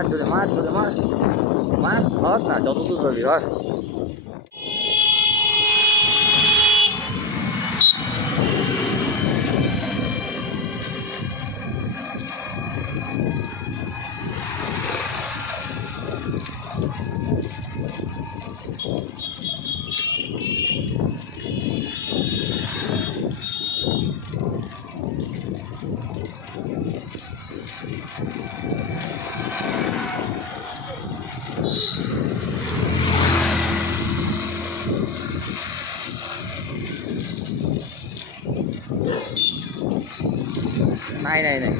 মাছ জোরে মাছ জোরে মাছ মাছ ধর না, যত দূর পারবি ধর। নাই নাই নাই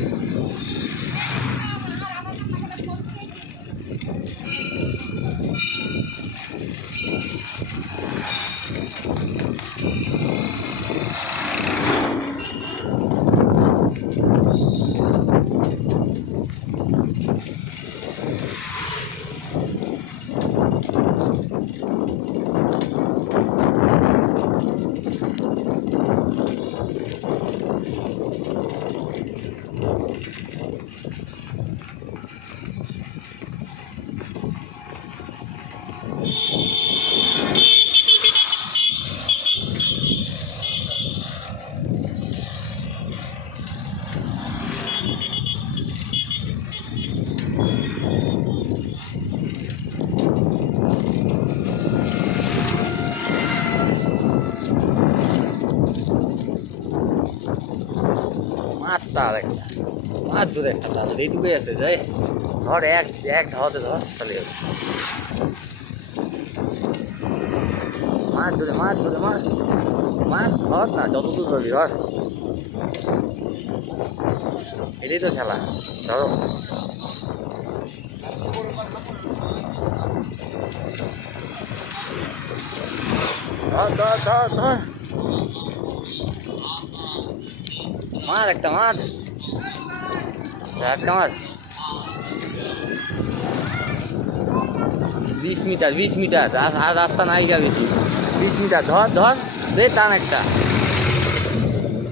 মাছ তার একটা মাছ জোরে একটা তার এইটুকুই আছে যাই ধর, এক এক ধাওয়াতে ধর তাহলে মাছ জোরে মাছ জোরে মাছ মাছ ধর না, যত দূর পারবি ধর। এটাই তো খেলা, ধরো ধর ধর ধর ধর মাছ একটা মাছ একটা মাছ 20 মিটার 20 মিটার আর রাস্তা নাই গা বেশি, 20 মিটার ধর ধর দে, টান একটা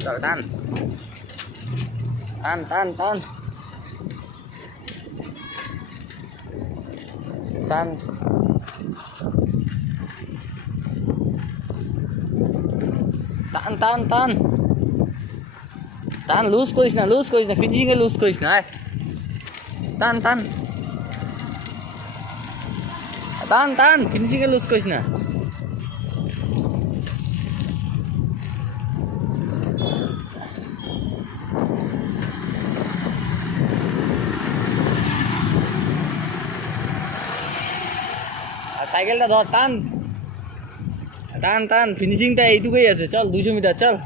টান টান টান টান টান টান টান টান টান, লুজ করিস না ফিনিশিংয়ে লুজ করিস না, টান টান টান টান ফিনিশিংয়ে লুজ করিস না। আর সাইকেলটা ধর, টান টান টান, ফিনিশিংটা এইটুকুই আছে, চল 200 মিটার চল।